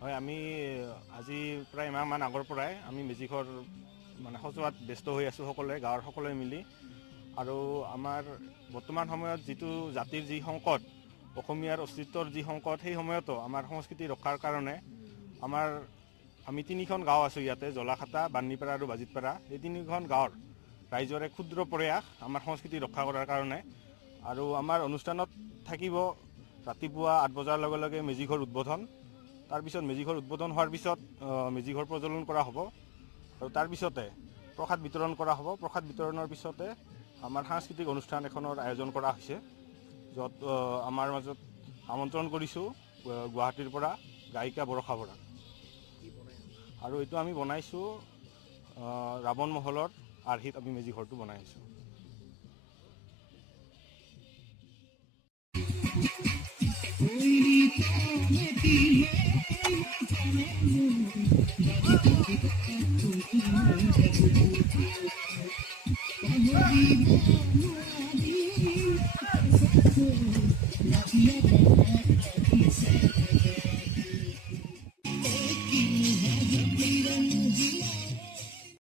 হয়, আমি আজি প্ৰায় এমাহমান আগৰ পৰাই আমি মেজিঘৰ মানে সজোৱাত ব্যস্ত হৈ আছোঁ সকলোৱে, গাঁৱৰ সকলোৱে মিলি। আৰু আমাৰ বৰ্তমান সময়ত যিটো জাতিৰ যি সংকট, অসমীয়াৰ অস্তিত্বৰ যি সংকট, সেই সময়তো আমাৰ সংস্কৃতি ৰক্ষাৰ কাৰণে আমি 3খন গাঁও আছোঁ ইয়াতে, জলাখাতা, বান্নিপাৰা আৰু বাজিতপাৰা। এই 3খন গাঁৱৰ ৰাইজৰে ক্ষুদ্ৰ প্ৰয়াস আমাৰ সংস্কৃতি ৰক্ষা কৰাৰ কাৰণে। আৰু আমাৰ অনুষ্ঠানত থাকিব ৰাতিপুৱা 8 বজাৰ লগে লগে মেজিঘৰ উদ্বোধন। তাৰপিছত মেজিঘৰ উদ্বোধন হোৱাৰ পিছত মেজিঘৰ প্ৰজ্বলন কৰা হ'ব। আৰু তাৰপিছতে প্ৰসাদ বিতৰণ কৰা হ'ব। প্ৰসাদ বিতৰণৰ পিছতে আমাৰ সাংস্কৃতিক অনুষ্ঠান এখনৰ আয়োজন কৰা হৈছে, য'ত আমাৰ মাজত আমন্ত্ৰণ কৰিছোঁ গুৱাহাটীৰ পৰা গায়িকা বৰষা বৰাক। আৰু এইটো আমি বনাইছোঁ ৰাৱণ মহলৰ আৰ্হিত আমি মেজিঘৰটো বনাই আছোঁ।